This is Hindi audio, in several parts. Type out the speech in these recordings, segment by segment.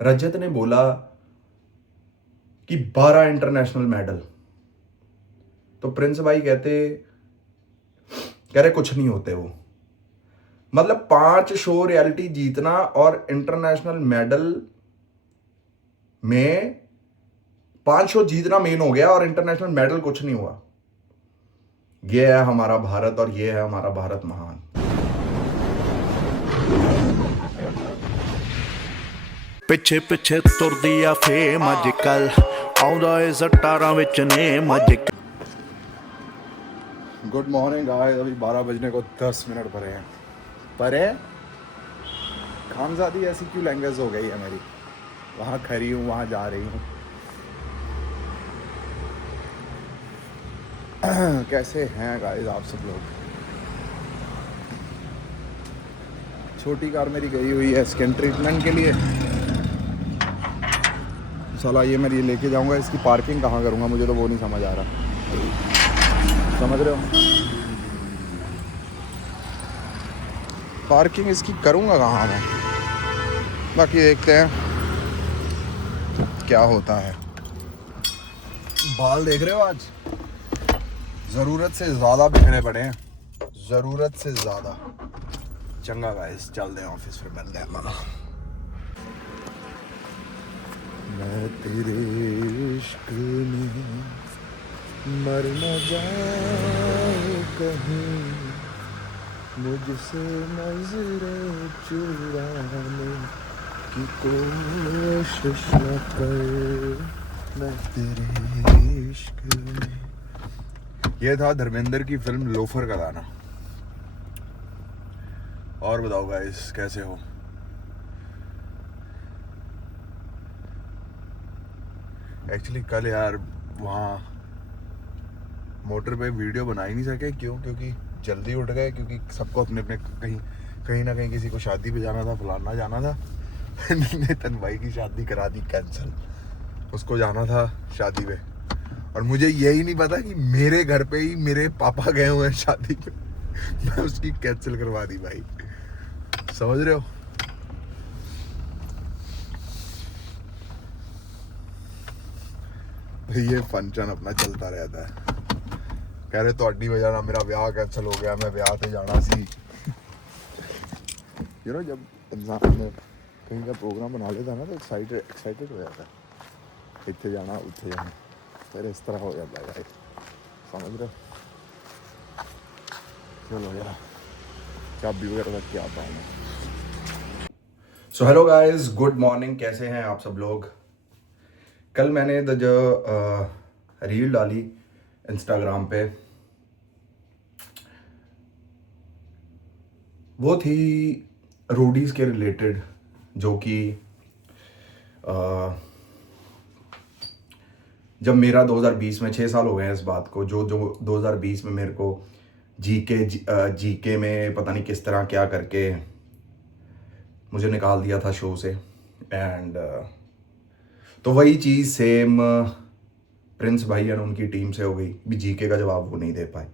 रजत ने बोला कि 12 इंटरनेशनल मेडल, तो प्रिंस भाई कह रहे कुछ नहीं होते वो। मतलब 5 शो रियलिटी जीतना और इंटरनेशनल मेडल में 5 शो जीतना मेन हो गया और इंटरनेशनल मेडल कुछ नहीं हुआ। ये है हमारा भारत और ये है हमारा भारत महान। ਪਿੱਛੇ ਪਿੱਛੇ ਤੁਰਦੀ ਆ ਫੇਮ ਅੱਜ ਕੱਲ ਆਉਂਦਾ ਏ ਸਟਾਰਾਂ ਵਿੱਚ ਨੇਮ ਅੱਜ गुड मॉर्निंग गाइस, अभी 12 बजने को 10 मिनट परे हैं। परे खामजादी ऐसी क्यों लैंग्वेज हो गई है मेरी? वहाँ खड़ी हूँ, वहाँ जा रही हूँ। कैसे हैं गाइस आप सब लोग? छोटी कार मेरी गई हुई है स्किन ट्रीटमेंट के लिए। साला ये मैं ये लेके जाऊंगा, इसकी पार्किंग कहाँ करूँगा मुझे तो वो नहीं समझ आ रहा। समझ रहे हो? पार्किंग इसकी करूँगा कहाँ मैं? बाकी देखते हैं क्या होता है। बाल देख रहे हो आज ज़रूरत से ज़्यादा बिखरे पड़े हैं, ज़रूरत से ज़्यादा। चंगा गाइस, चलते हैं ऑफिस, फिर मिलते हैं। हमारा मैं तेरे इश्क में मर न जाऊं कहीं, मुझसे नजरें चुराने की कोशिश न कर, मैं तेरे इश्क में। ये था धर्मेंद्र की फिल्म लोफर का गाना। और बताओ गाइस कैसे हो? एक्चुअली कल यार वहाँ मोटर पे वीडियो बना ही नहीं सके। क्यों? क्योंकि जल्दी उठ गए, क्योंकि सबको अपने अपने कहीं ना कहीं किसी को शादी पे जाना था, फलाना जाना था। नितिन भाई की शादी करा दी कैंसिल, उसको जाना था शादी पे। और मुझे यही नहीं पता कि मेरे घर पे ही मेरे पापा गए हुए हैं शादी पे। मैं उसकी कैंसिल करवा दी भाई, समझ रहे हो? ये फंक्शन अपना चलता रहता है। कह रहे ਤੁਹਾਡੀ वजह ना मेरा ब्याह कैंसिल हो गया, मैं ब्याह पे जाना सी। यू नो, जब इंसान कहीं का प्रोग्राम बना लेता है ना तो एक्साइटेड हो जाता है, इतने जाना उत्थे जाना, फिर इस तरह हो जाता है भाई, समझ रहे हो? चलो यार, चाबी वगैरह रख के आता हूँ मैं। So hello guys, good morning, कैसे हैं आप सब लोग? कल मैंने जो रील डाली इंस्टाग्राम पे, वो थी रोडीज़ के रिलेटेड, जो कि जब मेरा 2020 में 6 साल हो गए हैं इस बात को, जो 2020 में मेरे को जीके में पता नहीं किस तरह क्या करके मुझे निकाल दिया था शो से। एंड तो वही चीज़ सेम प्रिंस भाई और उनकी टीम से हो गई भी। जीके का जवाब वो नहीं दे पाए।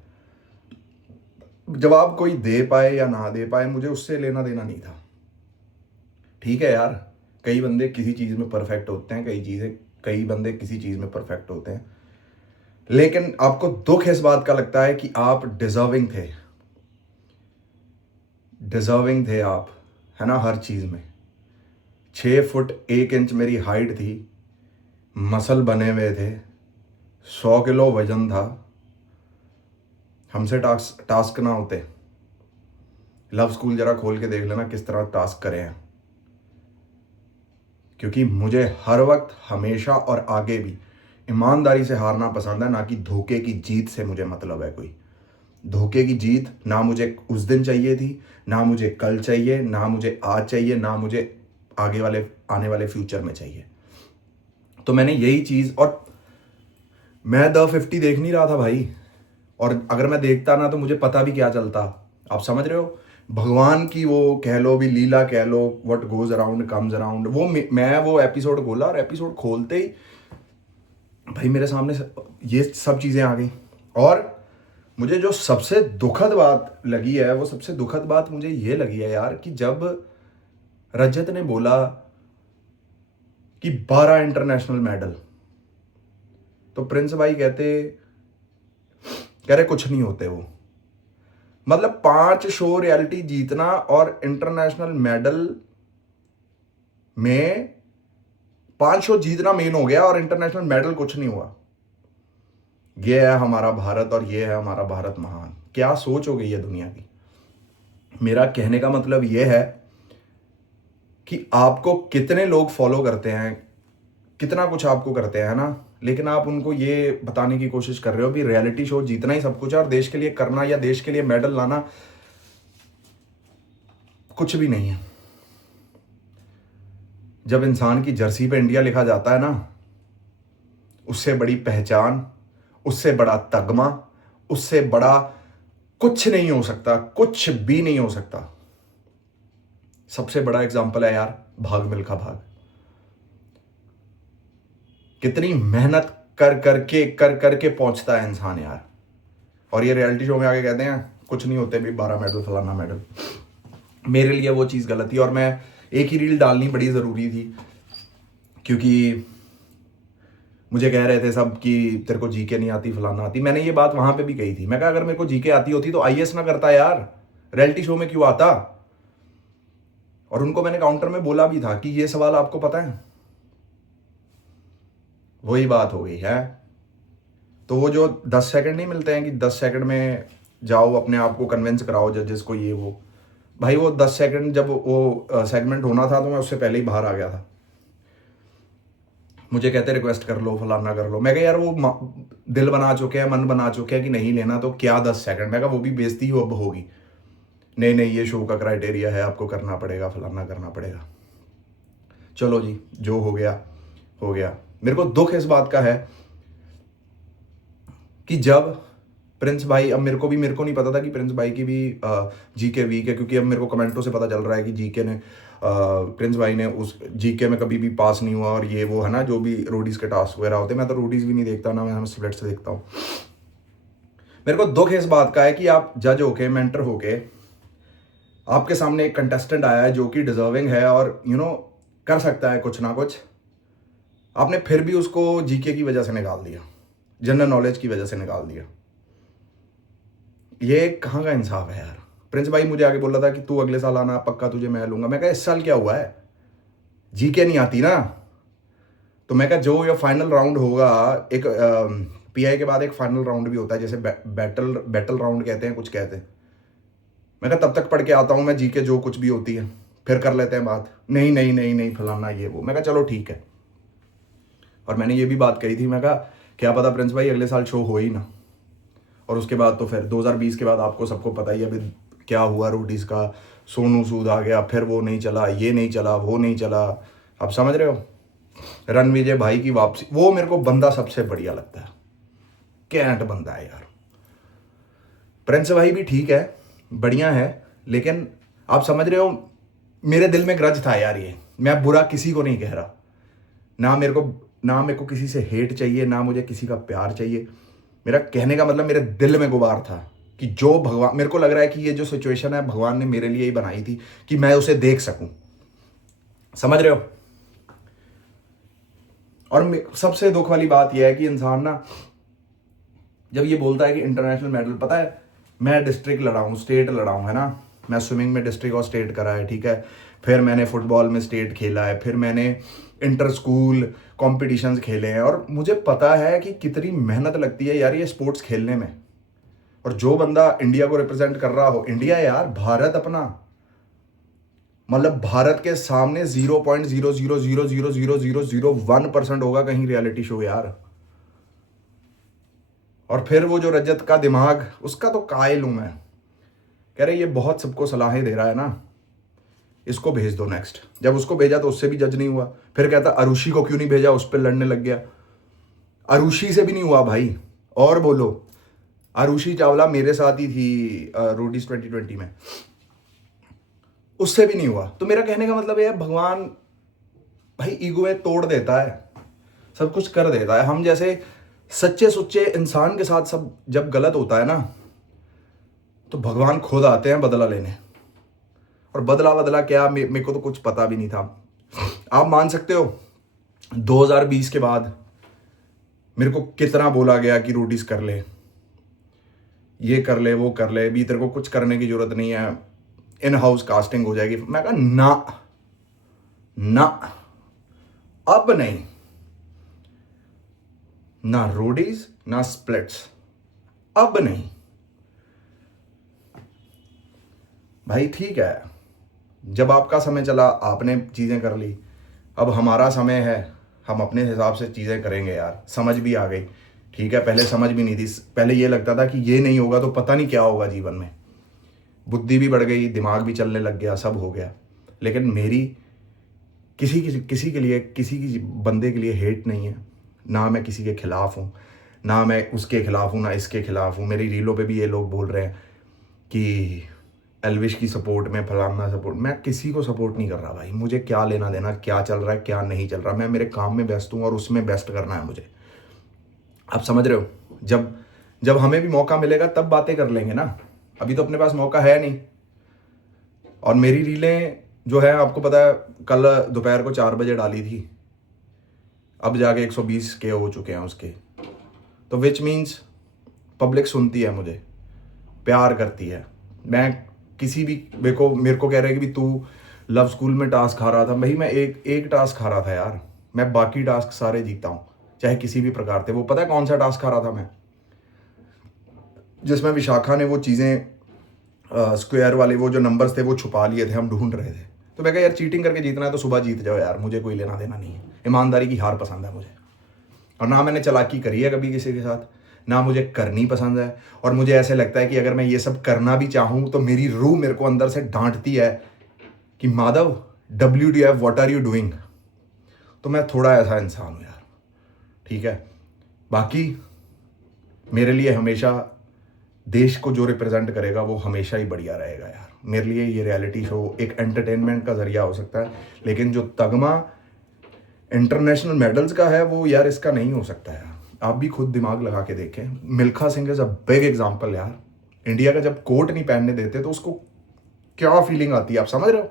जवाब कोई दे पाए या ना दे पाए, मुझे उससे लेना देना नहीं था। ठीक है यार, कई बंदे किसी चीज़ में परफेक्ट होते हैं, कई बंदे किसी चीज़ में परफेक्ट होते हैं, लेकिन आपको दुख इस बात का लगता है कि आप डिजर्विंग थे आप, है ना, हर चीज़ में। 6 फुट 1 इंच मेरी हाइट थी, मसल बने हुए थे, 100 किलो वजन था। हमसे टास्क ना होते। लव स्कूल जरा खोल के देख लेना किस तरह टास्क करे हैं। क्योंकि मुझे हर वक्त, हमेशा और आगे भी ईमानदारी से हारना पसंद है, ना कि धोखे की जीत से मुझे मतलब है कोई। धोखे की जीत ना मुझे उस दिन चाहिए थी, ना मुझे कल चाहिए, ना मुझे आज चाहिए, ना मुझे आने वाले फ्यूचर में चाहिए। तो मैंने यही चीज़, और मैं द 50 देख नहीं रहा था भाई। और अगर मैं देखता ना तो मुझे पता भी क्या चलता। आप समझ रहे हो? भगवान की वो कह लो भी लीला कह लो, what goes around comes around. मैं वो एपिसोड खोला और एपिसोड खोलते ही भाई मेरे सामने ये सब चीज़ें आ गई। और मुझे जो सबसे दुखद बात लगी है, वो सबसे दुखद बात मुझे ये लगी है यार, कि जब रजत ने बोला कि 12 इंटरनेशनल मेडल। तो प्रिंस भाई कह रहे कुछ नहीं होते वो। मतलब 5 शो रियलिटी जीतना और इंटरनेशनल मेडल में 5 शो जीतना मेन हो गया और इंटरनेशनल मेडल कुछ नहीं हुआ। ये है हमारा भारत और ये है हमारा भारत महान। क्या सोच हो गई है दुनिया की। मेरा कहने का मतलब ये है कि आपको कितने लोग फॉलो करते हैं, कितना कुछ आपको करते हैं ना, लेकिन आप उनको ये बताने की कोशिश कर रहे हो भी रियलिटी शो जीतना ही सब कुछ है और देश के लिए करना या देश के लिए मेडल लाना कुछ भी नहीं है। जब इंसान की जर्सी पे इंडिया लिखा जाता है ना, उससे बड़ी पहचान, उससे बड़ा तगमा, उससे बड़ा कुछ नहीं हो सकता, कुछ भी नहीं हो सकता। सबसे बड़ा एग्जाम्पल है यार भाग मिल्खा भाग। कितनी मेहनत कर करके पहुंचता है इंसान यार, और ये रियलिटी शो में आके कहते हैं कुछ नहीं होते भी 12 मेडल फलाना मेडल। मेरे लिए वो चीज़ गलत थी और मैं एक ही रील डालनी बड़ी ज़रूरी थी, क्योंकि मुझे कह रहे थे सब कि तेरे को जीके नहीं आती फलाना आती। मैंने ये बात वहां पे भी कही थी। मैं कहा अगर मेरे को जीके आती होती तो आईएएस ना करता यार, रियलिटी शो में क्यों आता। और उनको मैंने काउंटर में बोला भी था कि ये सवाल आपको पता है। वही बात हो गई है। तो वो जो 10 सेकंड नहीं मिलते हैं कि 10 सेकंड में जाओ अपने आप को कन्विंस कराओ जजेस को, ये वो, भाई वो 10 सेकंड जब वो सेगमेंट होना था तो मैं उससे पहले ही बाहर आ गया था। मुझे कहते रिक्वेस्ट कर लो फलाना कर लो। मैं कहा यार वो दिल बना चुके हैं, मन बना चुके हैं कि नहीं लेना, तो क्या 10 सेकंड। मैं कहा वो भी बेइज्जती अब होगी। नहीं नहीं ये शो का क्राइटेरिया है, आपको करना पड़ेगा फलाना करना पड़ेगा। चलो जी, जो हो गया हो गया। मेरे को दुख इस बात का है कि जब प्रिंस भाई, अब मेरे को नहीं पता था कि प्रिंस भाई की भी जीके वीक है, क्योंकि अब मेरे को कमेंटों से पता चल रहा है कि जीके ने प्रिंस भाई ने उस जीके में कभी भी पास नहीं हुआ और ये वो है ना, जो भी रोडीज के टास्क वगैरह होते हैं। मैं तो रोडीज भी नहीं देखता ना, मैं स्प्लिट से देखता हूँ। मेरे को दुख इस बात का है कि आप जज होके, मेंटर होके, आपके सामने एक कंटेस्टेंट आया है जो कि डिजर्विंग है और कर सकता है कुछ ना कुछ, आपने फिर भी उसको जीके की वजह से निकाल दिया, जनरल नॉलेज की वजह से निकाल दिया। ये कहाँ का इंसाफ है यार। प्रिंस भाई मुझे आगे बोल रहा था कि तू अगले साल आना, पक्का तुझे मैं लूंगा। मैं कहा इस साल क्या हुआ है, जीके नहीं आती ना। तो मैं कहा जो ये फाइनल राउंड होगा, एक पीआई के बाद एक फाइनल राउंड भी होता है, जैसे बैटल राउंड कहते हैं, कुछ कहते हैं। मैं कहा तब तक पढ़ के आता हूँ मैं जीके, जो कुछ भी होती है फिर कर लेते हैं बात। नहीं नहीं नहीं नहीं फलाना ये वो। मैं कहा चलो ठीक है। और मैंने ये भी बात कही थी, मैं कहा क्या पता प्रिंस भाई अगले साल शो हो ही ना। और उसके बाद तो फिर 2020 के बाद आपको सबको पता ही है अभी क्या हुआ रोडीज का। सोनू सूद आ गया, फिर वो नहीं चला, ये नहीं चला, वो नहीं चला। आप समझ रहे हो। रणविजय भाई की वापसी, वो मेरे को बंदा सबसे बढ़िया लगता है। कैंट बंदा है यार। प्रिंस भाई भी ठीक है, बढ़िया है, लेकिन आप समझ रहे हो मेरे दिल में ग्रज था यार। ये मैं बुरा किसी को नहीं कह रहा, ना मेरे को किसी से हेट चाहिए, ना मुझे किसी का प्यार चाहिए। मेरा कहने का मतलब मेरे दिल में गुबार था कि जो भगवान, मेरे को लग रहा है कि ये जो सिचुएशन है भगवान ने मेरे लिए ही बनाई थी कि मैं उसे देख सकूं। समझ रहे हो। और सबसे दुख वाली बात यह है कि इंसान ना जब ये बोलता है कि इंटरनेशनल मेडल, पता है मैं डिस्ट्रिक्ट लड़ा हूँ, स्टेट लड़ा हूँ, है ना। मैं स्विमिंग में डिस्ट्रिक्ट और स्टेट करा है, ठीक है। फिर मैंने फुटबॉल में स्टेट खेला है, फिर मैंने इंटर स्कूल कॉम्पिटिशन्स खेले हैं, और मुझे पता है कि कितनी मेहनत लगती है यार ये स्पोर्ट्स खेलने में। और जो बंदा इंडिया को रिप्रेजेंट कर रहा हो, इंडिया यार, भारत अपना, मतलब भारत के सामने 0.000000001% होगा कहीं रियलिटी शो यार। और फिर वो जो रजत का दिमाग, उसका तो कायल हूं मैं। कह रहे ये बहुत सबको सलाहें दे रहा है ना, इसको भेज दो नेक्स्ट। जब उसको भेजा तो उससे भी जज नहीं हुआ, फिर कहता अरुषि को क्यों नहीं भेजा, उस पर लड़ने लग गया। अरुषि से भी नहीं हुआ भाई। और बोलो, अरुषि चावला मेरे साथ ही थी रोडीज 2020 में, उससे भी नहीं हुआ। तो मेरा कहने का मतलब ये है, भगवान भाई ईगो तोड़ देता है, सब कुछ कर देता है। हम जैसे सच्चे सुच्चे इंसान के साथ सब जब गलत होता है ना, तो भगवान खुद आते हैं बदला लेने। और बदला क्या, मेरे को तो कुछ पता भी नहीं था। आप मान सकते हो 2020 के बाद मेरे को कितना बोला गया कि रोटीज कर ले, ये कर ले, वो कर ले, भी तेरे को कुछ करने की जरूरत नहीं है, इन हाउस कास्टिंग हो जाएगी। मैं कहा ना ना, अब नहीं, ना रोडीज ना स्प्लिट्स, अब नहीं। भाई ठीक है, जब आपका समय चला आपने चीजें कर ली, अब हमारा समय है, हम अपने हिसाब से चीजें करेंगे यार। समझ भी आ गई, ठीक है, पहले समझ भी नहीं थी, पहले ये लगता था कि ये नहीं होगा तो पता नहीं क्या होगा जीवन में। बुद्धि भी बढ़ गई, दिमाग भी चलने लग गया, सब हो गया। लेकिन मेरी किसी के लिए, किसी की बंदे के लिए हेट नहीं है, ना मैं किसी के खिलाफ हूँ, ना मैं उसके खिलाफ हूँ, ना इसके खिलाफ हूँ। मेरी रीलों पे भी ये लोग बोल रहे हैं कि एल्विश की सपोर्ट में, फलाना सपोर्ट, मैं किसी को सपोर्ट नहीं कर रहा भाई। मुझे क्या लेना देना क्या चल रहा है क्या नहीं चल रहा, मैं मेरे काम में व्यस्त हूँ और उसमें बेस्ट करना है मुझे। आप समझ रहे हो, जब हमें भी मौका मिलेगा तब बातें कर लेंगे ना, अभी तो अपने पास मौका है नहीं। और मेरी रीलें जो है आपको पता है, कल दोपहर को 4 बजे डाली थी, अब जाके 120 के हो चुके हैं उसके। तो विच मीन्स पब्लिक सुनती है मुझे, प्यार करती है। मैं किसी भी मेरे को कह रहे हैं कि भी तू लव स्कूल में टास्क हारा था, भाई मैं एक टास्क हारा था यार, मैं बाकी टास्क सारे जीता हूँ, चाहे किसी भी प्रकार थे। वो पता है कौन सा टास्क हारा था मैं, जिसमें विशाखा ने वो चीज़ें स्क्वायर वाले वो जो नंबर्स थे वो छुपा लिए थे, हम ढूंढ रहे थे। तो मैं कहा यार चीटिंग करके जीतना है तो सुबह जीत जाओ यार, मुझे कोई लेना देना नहीं है, ईमानदारी की हार पसंद है मुझे। और ना मैंने चालाकी करी है कभी किसी के साथ, ना मुझे करनी पसंद है। और मुझे ऐसे लगता है कि अगर मैं ये सब करना भी चाहूँ तो मेरी रूह मेरे को अंदर से डांटती है कि Madhav WTF what are you doing. तो मैं थोड़ा ऐसा इंसान हूँ यार, ठीक है। बाकी मेरे लिए हमेशा देश को जो रिप्रेजेंट करेगा वो हमेशा ही बढ़िया रहेगा यार। मेरे लिए ये रियलिटी शो एक एंटरटेनमेंट का जरिया हो सकता है, लेकिन जो तगमा इंटरनेशनल मेडल्स का है वो यार इसका नहीं हो सकता यार। आप भी खुद दिमाग लगा के देखें, Milkha Singh is a big example यार। इंडिया का जब कोट नहीं पहनने देते तो उसको क्या फीलिंग आती है, आप समझ रहे हो।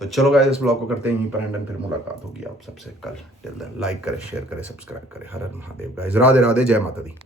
तो चलो गाइस, इस ब्लॉग को करते हैं यहीं पर एंड, फिर मुलाकात होगी आप सबसे कल। टिल देन लाइक करें, शेयर करें, सब्सक्राइब करें। हर हर महादेव गाइस, राधे राधे, जय माता दी।